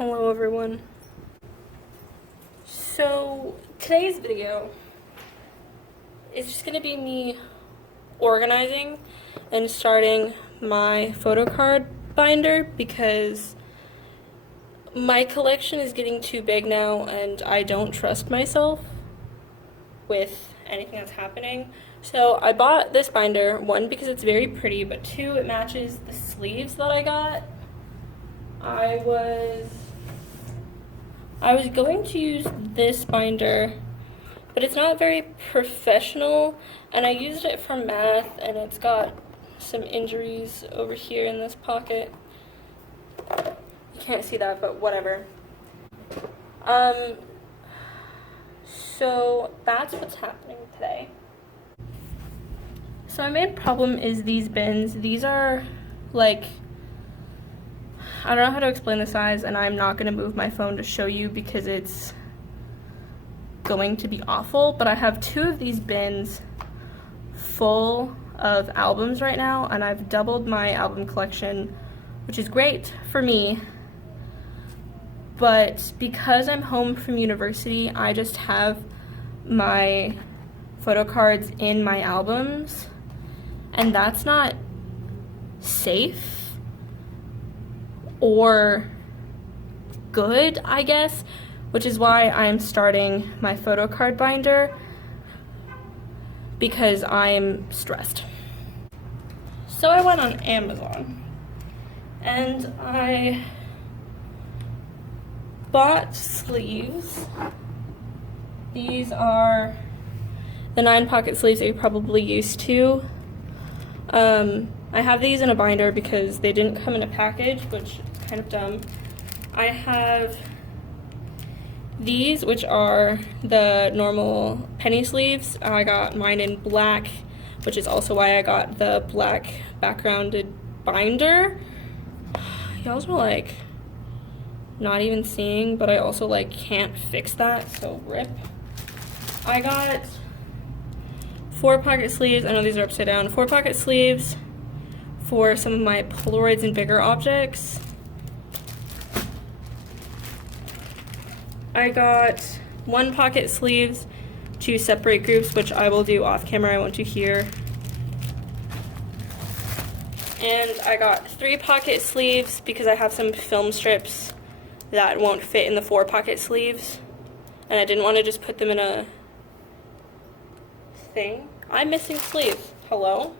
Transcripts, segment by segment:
Hello everyone. So today's video is just going to be me organizing and starting my photocard binder because my collection is getting too big now and I don't trust myself with anything that's happening. So I bought this binder, one, because it's very pretty, but two, it matches the sleeves that I got. I was going to use this binder, but it's not very professional, and I used it for math, and it's got some injuries over here in this pocket. You can't see that, but whatever. So that's what's happening today. So my main problem is these bins. These are like, I don't know how to explain the size, and I'm not going to move my phone to show you because it's going to be awful, but I have two of these bins full of albums right now, and I've doubled my album collection, which is great for me, but because I'm home from university, I just have my photo cards in my albums, and that's not safe or good, I guess, which is why I'm starting my photocard binder, because I'm stressed. So I went on Amazon and I bought sleeves. These are the 9-pocket sleeves that you're probably used to. I have these in a binder because they didn't come in a package, which is kind of dumb. I have these, which are the normal penny sleeves. I got mine in black, which is also why I got the black backgrounded binder. Y'all are like not even seeing, but I also like can't fix that, so rip. I got 4-pocket sleeves. I know these are upside down. 4-pocket sleeves for some of my Polaroids and bigger objects. I got 1-pocket sleeves to separate groups, which I will do off camera. I won't do here. And I got 3-pocket sleeves because I have some film strips that won't fit in the 4-pocket sleeves, and I didn't want to just put them in a thing. I'm missing sleeves. Hello?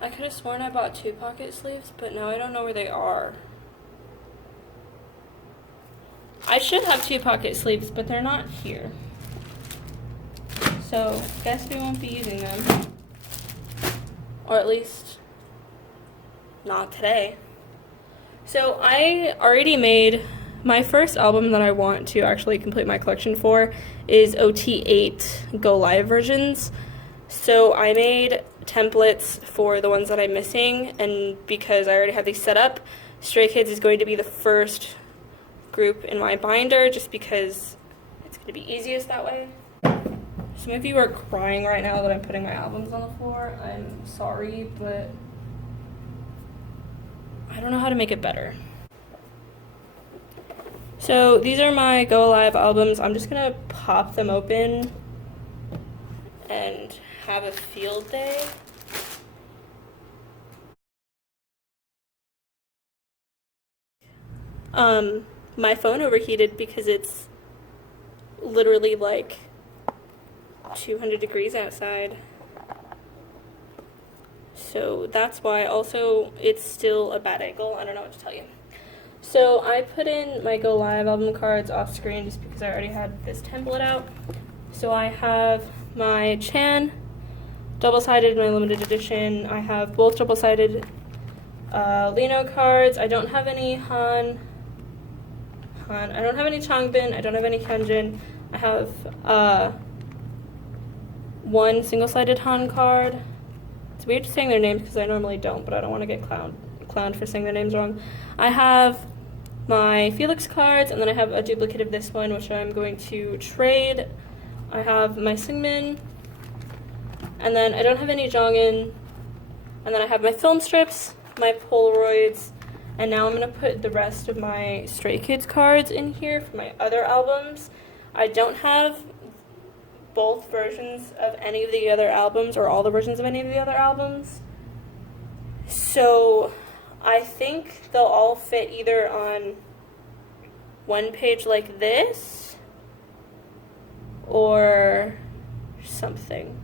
I could have sworn I bought 2-pocket sleeves, but now I don't know where they are. I should have 2-pocket sleeves, but they're not here. So, guess we won't be using them. Or at least, not today. So, I already made my first album that I want to actually complete my collection for is OT8 Go Live versions. So I made templates for the ones that I'm missing, and because I already have these set up, Stray Kids is going to be the first group in my binder just because it's going to be easiest that way. Some of you are crying right now that I'm putting my albums on the floor. I'm sorry, but I don't know how to make it better. So these are my Go Live albums. I'm just gonna pop them open and have a field day. My phone overheated because it's literally like 200 degrees outside. So that's why. Also, it's still a bad angle. I don't know what to tell you. So I put in my Go Live album cards off screen just because I already had this template out. So I have my Chan double-sided, my limited edition. I have both double-sided Lino cards. I don't have any Han. I don't have any Changbin. I don't have any Kenjin. I have one single-sided Han card. It's weird saying their names because I normally don't, but I don't want to get clowned for saying their names wrong. I have my Felix cards, and then I have a duplicate of this one, which I'm going to trade. I have my Singmin, and then I don't have any Jongin, and then I have my film strips, my Polaroids, And now I'm going to put the rest of my Stray Kids cards in here for my other albums. I don't have both versions of any of the other albums, or all the versions of any of the other albums. So I think they'll all fit either on one page like this or something.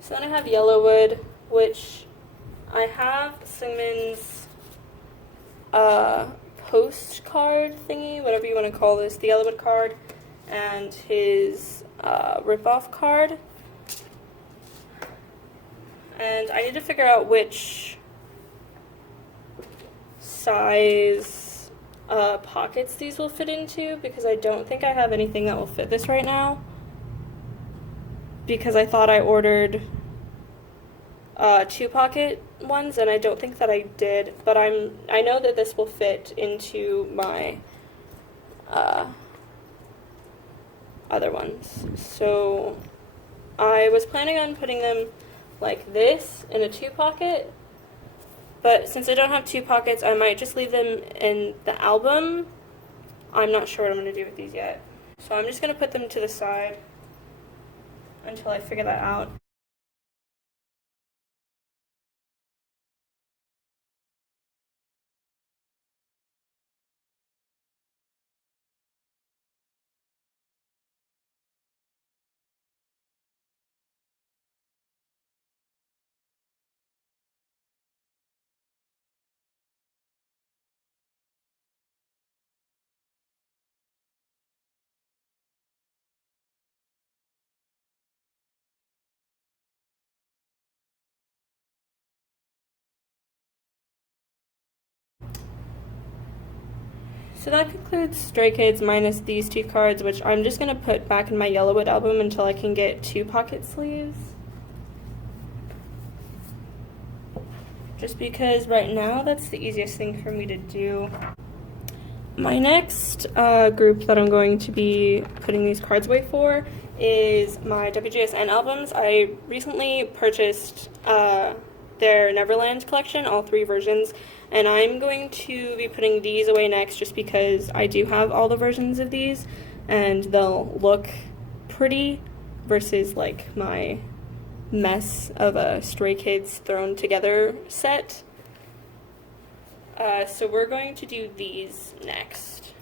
So then I have Yellowwood, which I have Singman's postcard thingy, whatever you want to call this, the Yellowwood card, and his rip-off card. And I need to figure out which size pockets these will fit into, because I don't think I have anything that will fit this right now. Because I thought I ordered 2-pocket ones, and I don't think that I did, but I know that this will fit into my other ones. So I was planning on putting them like this in a 2-pocket, but since I don't have 2 pockets, I might just leave them in the album. I'm not sure what I'm going to do with these yet. So I'm just going to put them to the side until I figure that out. So that concludes Stray Kids minus these 2 cards, which I'm just going to put back in my Yellowwood album until I can get 2 pocket sleeves. Just because right now that's the easiest thing for me to do. My next group that I'm going to be putting these cards away for is my WJSN albums. I recently purchased their Neverland collection, all 3 versions, and I'm going to be putting these away next just because I do have all the versions of these and they'll look pretty versus like my mess of a Stray Kids thrown together set. So we're going to do these next.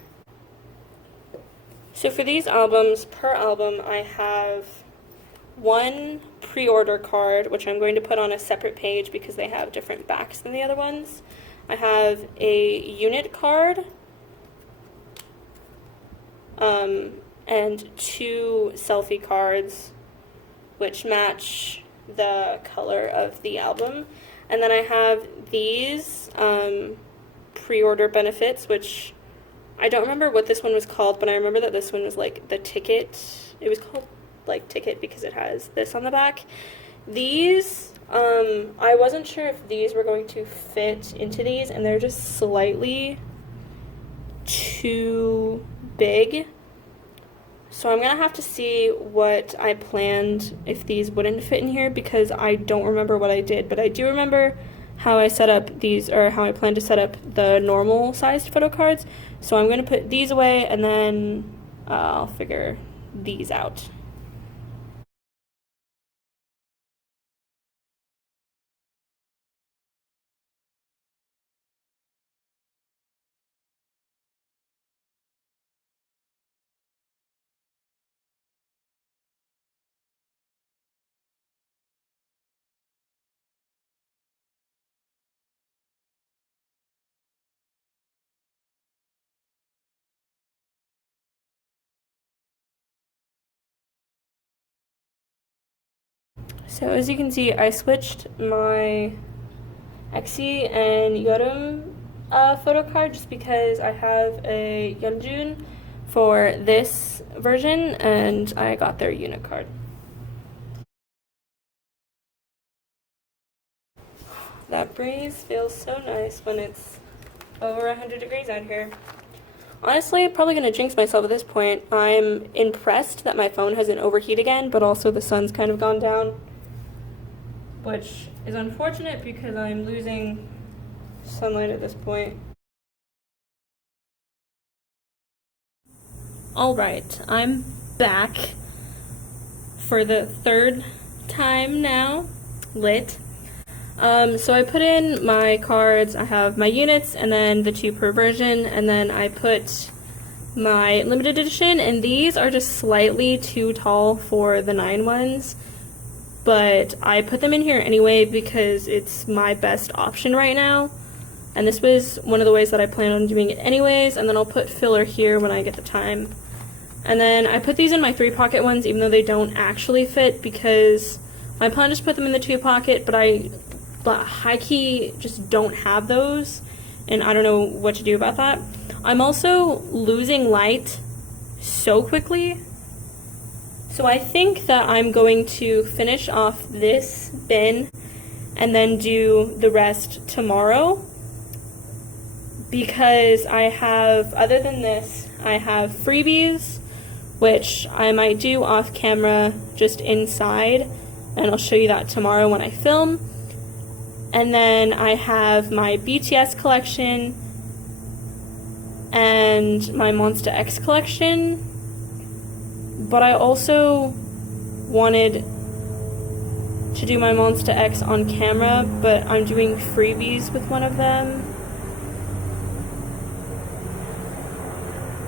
So for these albums, per album, I have 1 pre-order card, which I'm going to put on a separate page because they have different backs than the other ones. I have a unit card, and 2 selfie cards, which match the color of the album. And then I have these pre-order benefits, which I don't remember what this one was called, but I remember that this one was like the ticket. It was called like ticket because it has this on the back. These, I wasn't sure if these were going to fit into these, and they're just slightly too big. So I'm gonna have to see what I planned if these wouldn't fit in here, because I don't remember what I did, but I do remember how I set up these, or how I plan to set up the normal sized photo cards. So I'm gonna put these away, and then I'll figure these out. So as you can see, I switched my Exi and Yorum photo card just because I have a Yeonjun for this version, and I got their unit card. That breeze feels so nice when it's over 100 degrees out here. Honestly, probably going to jinx myself at this point. I'm impressed that my phone hasn't overheated again, but also the sun's kind of gone down, which is unfortunate because I'm losing sunlight at this point. Alright, I'm back for the third time now, lit. So I put in my cards. I have my units and then the 2 per version, and then I put my limited edition, and these are just slightly too tall for the 9 ones, but I put them in here anyway because it's my best option right now, and this was one of the ways that I plan on doing it anyways, and then I'll put filler here when I get the time. And then I put these in my 3 pocket ones even though they don't actually fit because my plan just put them in the 2 pocket, but high key just don't have those, and I don't know what to do about that. I'm also losing light so quickly, so I think that I'm going to finish off this bin and then do the rest tomorrow, because I have, other than this, I have freebies, which I might do off camera just inside, and I'll show you that tomorrow when I film. And then I have my BTS collection and my Monsta X collection, but I also wanted to do my Monsta X on camera, but I'm doing freebies with one of them.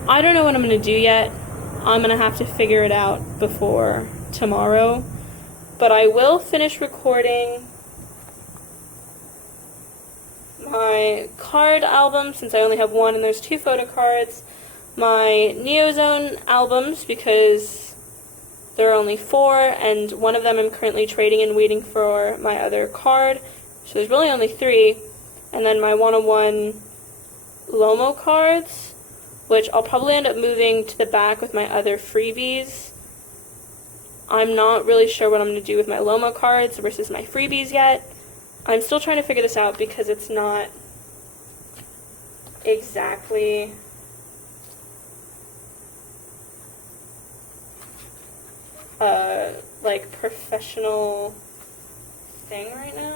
I don't know what I'm going to do yet. I'm going to have to figure it out before tomorrow, but I will finish recording my card album, since I only have 1 and there's 2 photo cards, my Neozone albums, because there are only 4, and one of them I'm currently trading and waiting for my other card, so there's really only 3, and then my 101 Lomo cards, which I'll probably end up moving to the back with my other freebies. I'm not really sure what I'm going to do with my Lomo cards versus my freebies yet. I'm still trying to figure this out because it's not exactly like professional thing right now.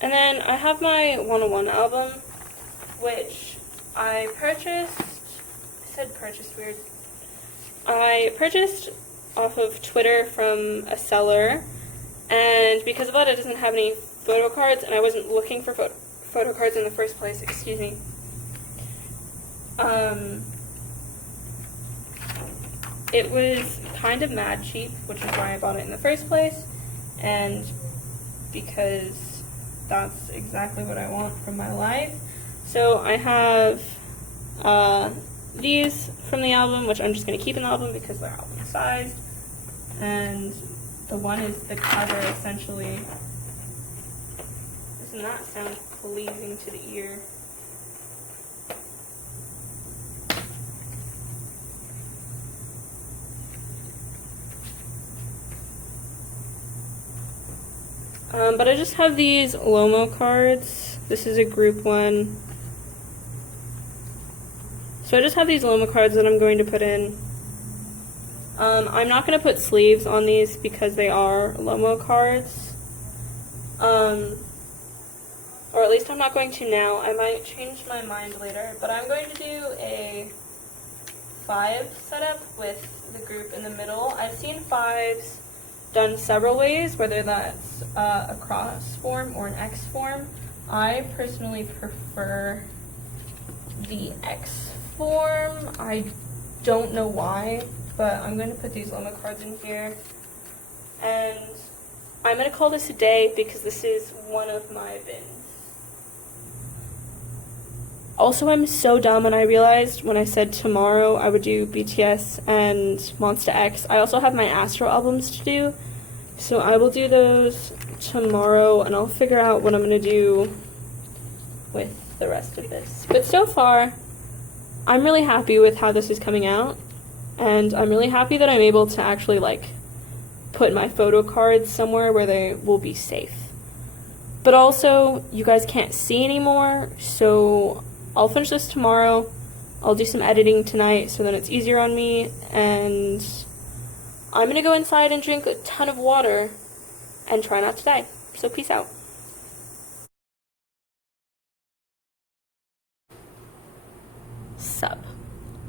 And then I have my 101 album, which I purchased weird. I purchased off of Twitter from a seller, and because of that it doesn't have any photo cards, and I wasn't looking for photo cards in the first place, excuse me. It was kind of mad cheap, which is why I bought it in the first place, and because that's exactly what I want from my life. So I have these from the album, which I'm just going to keep in the album because they're album sized, and the one is the cover essentially. Does not sound pleasing to the ear. But I just have these Lomo cards. This is a group one. So I just have these Lomo cards that I'm going to put in. I'm not going to put sleeves on these because they are Lomo cards. Or at least I'm not going to now. I might change my mind later. But I'm going to do a 5 setup with the group in the middle. I've seen 5s done several ways, whether that's a cross form or an X form. I personally prefer the X form. I don't know why, but I'm going to put these Lomo cards in here. And I'm going to call this a day because this is one of my bins. Also, I'm so dumb, and I realized when I said tomorrow I would do BTS and Monsta X, I also have my Astro albums to do, so I will do those tomorrow, and I'll figure out what I'm going to do with the rest of this. But so far, I'm really happy with how this is coming out, and I'm really happy that I'm able to actually, like, put my photo cards somewhere where they will be safe. But also, you guys can't see anymore, so I'll finish this tomorrow. I'll do some editing tonight so that it's easier on me, and I'm gonna go inside and drink a ton of water and try not to die. So peace out. Sup.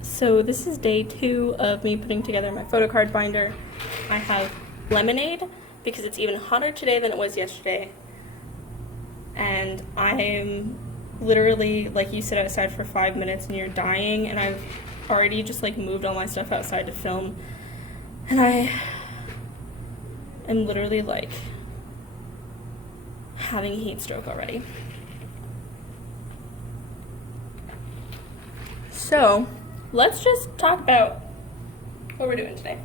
So this is day 2 of me putting together my photocard binder. I have lemonade because it's even hotter today than it was yesterday. And I'm literally, like, you sit outside for 5 minutes and you're dying, and I've already just, like, moved all my stuff outside to film, and I am literally, like, having a heat stroke already. So let's just talk about what we're doing today.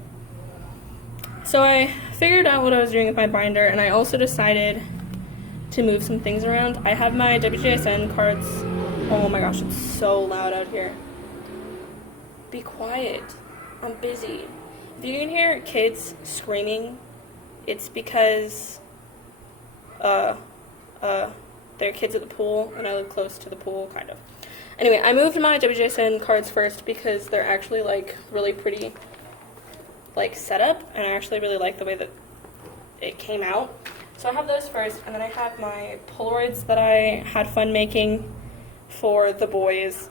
So I figured out what I was doing with my binder, and I also decided to move some things around. I have my WJSN cards. Oh my gosh, it's so loud out here. Be quiet. I'm busy. If you can hear kids screaming, it's because they're kids at the pool, and I live close to the pool, kind of. Anyway, I moved my WJSN cards first because they're actually, like, really pretty, like, setup, and I actually really like the way that it came out. So I have those first, and then I have my Polaroids that I had fun making for the boys,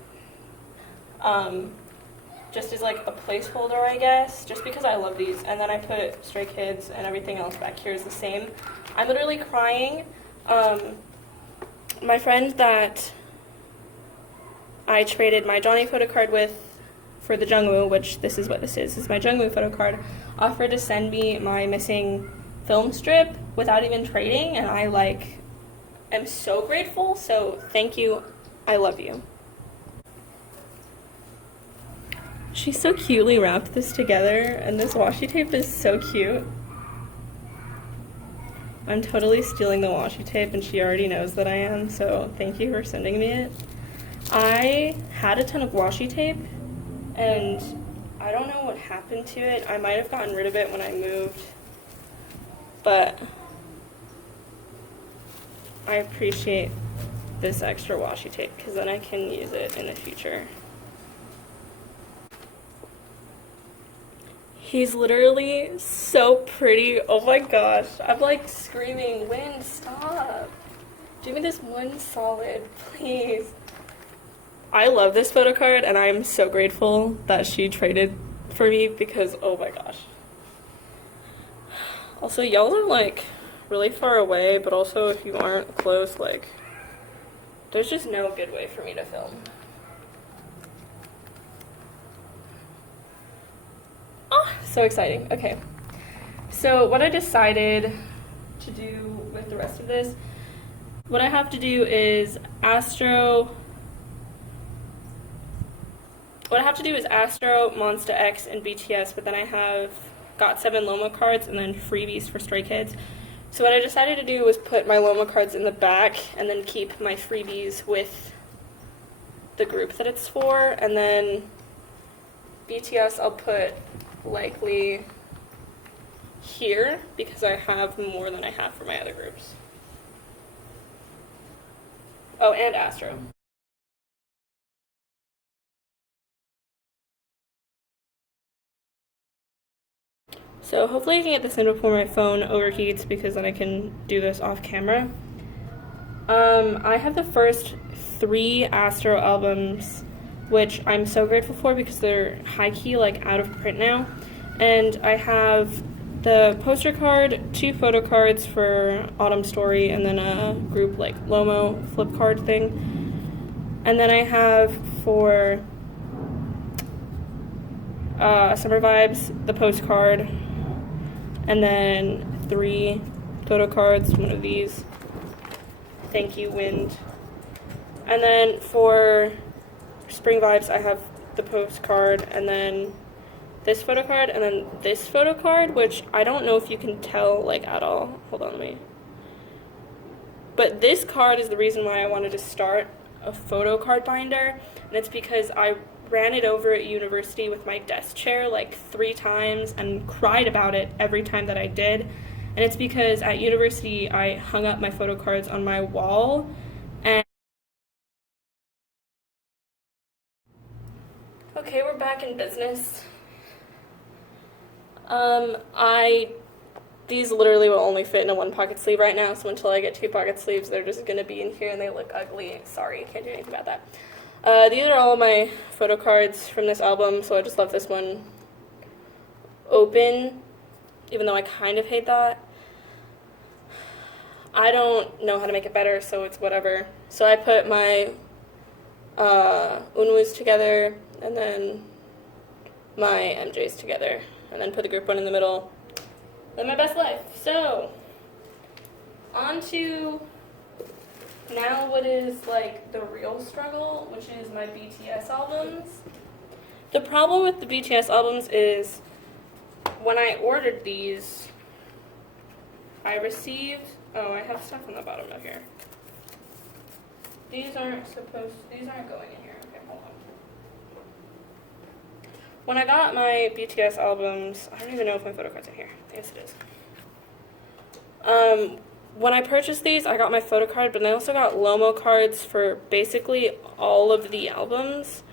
just as, like, a placeholder, I guess, just because I love these. And then I put Stray Kids, and everything else back here is the same. I'm literally crying. My friend that I traded my Johnny photo card with for the Jungwoo, which this is what this is my Jungwoo photo card, offered to send me my missing film strip without even trading, and I, like, am so grateful, so thank you. I love you. She so cutely wrapped this together, and this washi tape is so cute. I'm totally stealing the washi tape, and she already knows that I am, so thank you for sending me it. I had a ton of washi tape, and I don't know what happened to it. I might have gotten rid of it when I moved, but I appreciate this extra washi tape because then I can use it in the future. He's literally so pretty. Oh my gosh. I'm, like, screaming, Wind, stop. Do me this one solid, please. I love this photo card, and I'm so grateful that she traded for me because, oh my gosh. Also, y'all are, like, really far away, but also if you aren't close, like, there's just no good way for me to film. Oh, so exciting. Okay. So what I decided to do with the rest of this, what I have to do is Astro, Monsta X, and BTS, but then I have Got 7 Loma cards and then freebies for Stray Kids. So what I decided to do was put my Loma cards in the back and then keep my freebies with the group that it's for, and then BTS I'll put likely here because I have more than I have for my other groups. Oh, and Astro. So hopefully I can get this in before my phone overheats because then I can do this off camera. I have the first 3 Astro albums, which I'm so grateful for because they're high-key, like, out of print now. And I have the poster card, 2 photo cards for Autumn Story, and then a group, like, Lomo flip card thing. And then I have for Summer Vibes, the postcard, and then 3 photo cards, one of these. Thank you, Wind. And then for Spring Vibes, I have the postcard, and then this photocard, and then this photocard, which I don't know if you can tell, like, at all. Hold on, but this card is the reason why I wanted to start a Photocard Binder, and it's because I ran it over at university with my desk chair like 3 times and cried about it every time that I did. And it's because at university I hung up my photocards on my wall, and okay, we're back in business. These literally will only fit in a 1 pocket sleeve right now, so until I get 2 pocket sleeves, they're just going to be in here and they look ugly. Sorry, can't do anything about that. These are all my photo cards from this album, so I just left this one open, even though I kind of hate that. I don't know how to make it better, so it's whatever. So I put my Unwus together, and then my MJs together, and then put the group one in the middle. Live my best life. So, on to now what is like the real struggle, which is my BTS albums. The problem with the BTS albums is when I ordered these, I received, oh, I have stuff on the bottom of here. These aren't going in here. Okay, hold on. When I got my BTS albums, I don't even know if my photo card's in here. Yes, it is. When I purchased these, I got my photo card, but I also got Lomo cards for basically all of the albums.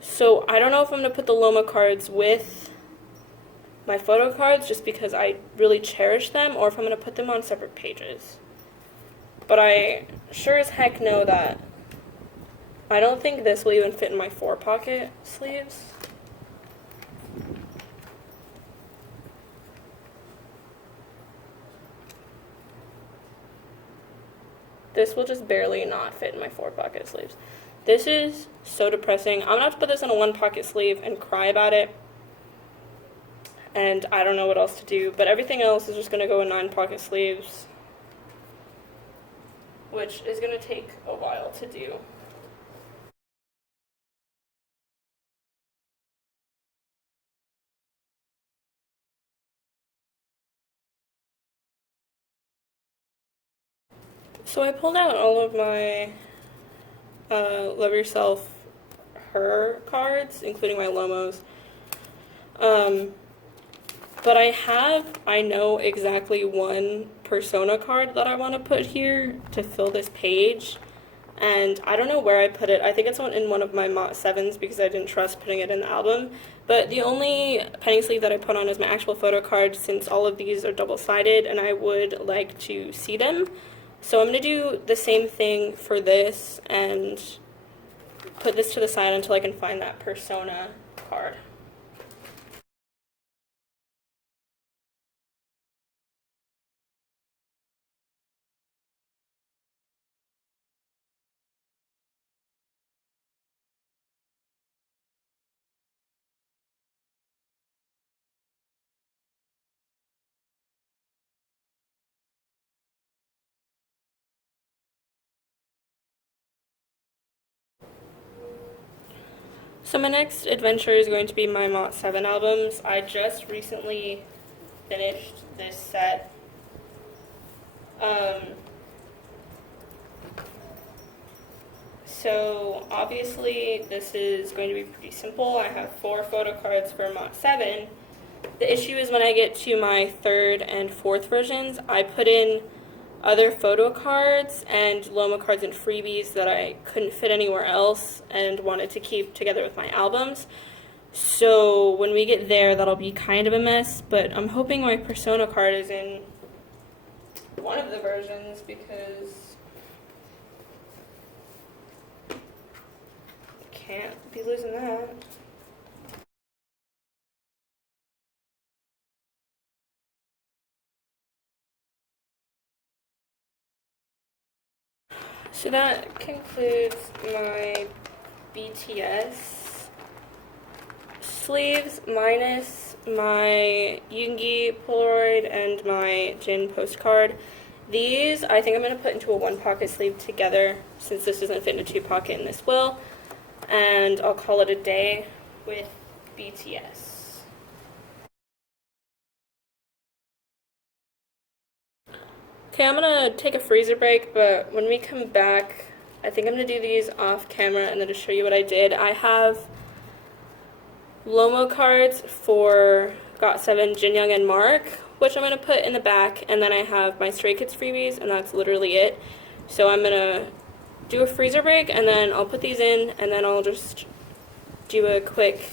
So I don't know if I'm going to put the Lomo cards with my photo cards just because I really cherish them, or if I'm going to put them on separate pages. But I sure as heck know that I don't think this will even fit in my 4 pocket sleeves. This will just barely not fit in my 4 pocket sleeves. This is so depressing. I'm going to have to put this in a 1 pocket sleeve and cry about it. And I don't know what else to do. But everything else is just going to go in 9 pocket sleeves, which is going to take a while to do. So I pulled out all of my Love Yourself Her cards, including my Lomos. But I know exactly 1 persona card that I want to put here to fill this page. And I don't know where I put it. I think it's in one of my Mott 7s because I didn't trust putting it in the album. But the only penny sleeve that I put on is my actual photo card, since all of these are double-sided and I would like to see them. So I'm going to do the same thing for this and put this to the side until I can find that persona card. So my next adventure is going to be my Mott 7 albums. I just recently finished this set. So obviously this is going to be pretty simple. I have 4 photo cards for Mott 7. The issue is when I get to my 3rd and 4th versions, I put in other photo cards and Loma cards and freebies that I couldn't fit anywhere else and wanted to keep together with my albums. So when we get there, that'll be kind of a mess, but I'm hoping my persona card is in one of the versions because I can't be losing that. So that concludes my BTS sleeves minus my Yoongi Polaroid and my Jin postcard. These I think I'm going to put into a 1-pocket sleeve together, since this doesn't fit in a 2-pocket and this will, and I'll call it a day with BTS. Okay, I'm going to take a freezer break, but when we come back, I think I'm going to do these off camera and then just show you what I did. I have Lomo cards for GOT7, Jinyoung, and Mark, which I'm going to put in the back, and then I have my Stray Kids freebies, and that's literally it. So I'm going to do a freezer break, and then I'll put these in, and then I'll just do a quick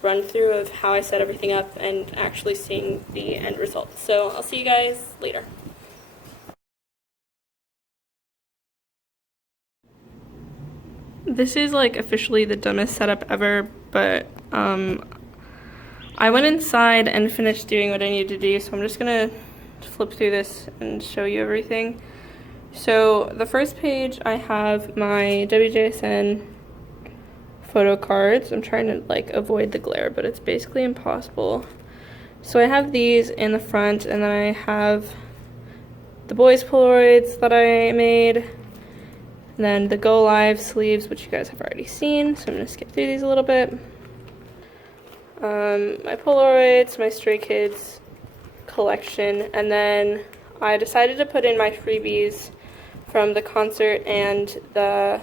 run through of how I set everything up and actually seeing the end result. So I'll see you guys later. This is like officially the dumbest setup ever, but I went inside and finished doing what I needed to do, so I'm just gonna flip through this and show you everything. So the first page, I have my WJSN photo cards. I'm trying to like avoid the glare, but it's basically impossible. So I have these in the front, and then I have the boys' Polaroids that I made. And then the Go Live sleeves, which you guys have already seen, so I'm going to skip through these a little bit. My Polaroids, my Stray Kids collection, and then I decided to put in my freebies from the concert and the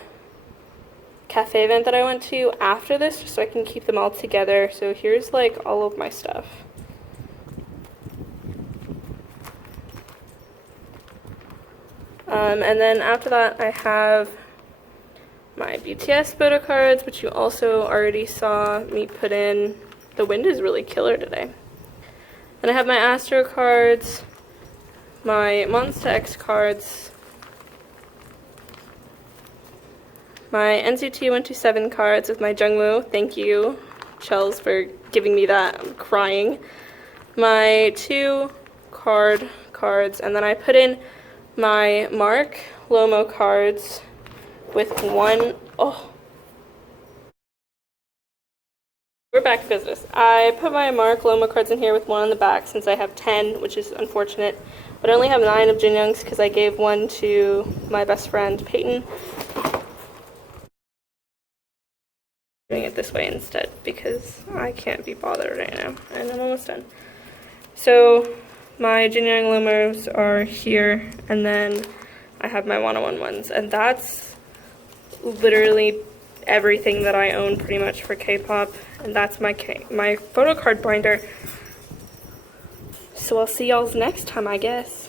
cafe event that I went to after this, just so I can keep them all together. So here's like all of my stuff. And then after that, I have my BTS photo cards, which you also already saw me put in. The wind is really killer today. Then I have my Astro cards, my Monsta X cards, my NCT 127 cards with my Jungwoo. Thank you, Chels, for giving me that. I'm crying. My 2 cards, and then I put in my Mark Lomo cards with one. Oh, we're back to business. I put my Mark Lomo cards in here with one on the back since I have 10, which is unfortunate, but I only have 9 of Jinyoung's because I gave one to my best friend Peyton. Doing it this way instead because I can't be bothered right now, and I'm almost done. So my Jinyoung Lomos are here, and then I have my 101 ones, and that's literally everything that I own pretty much for K-pop, and that's my Photocard Binder. So I'll see y'all next time, I guess.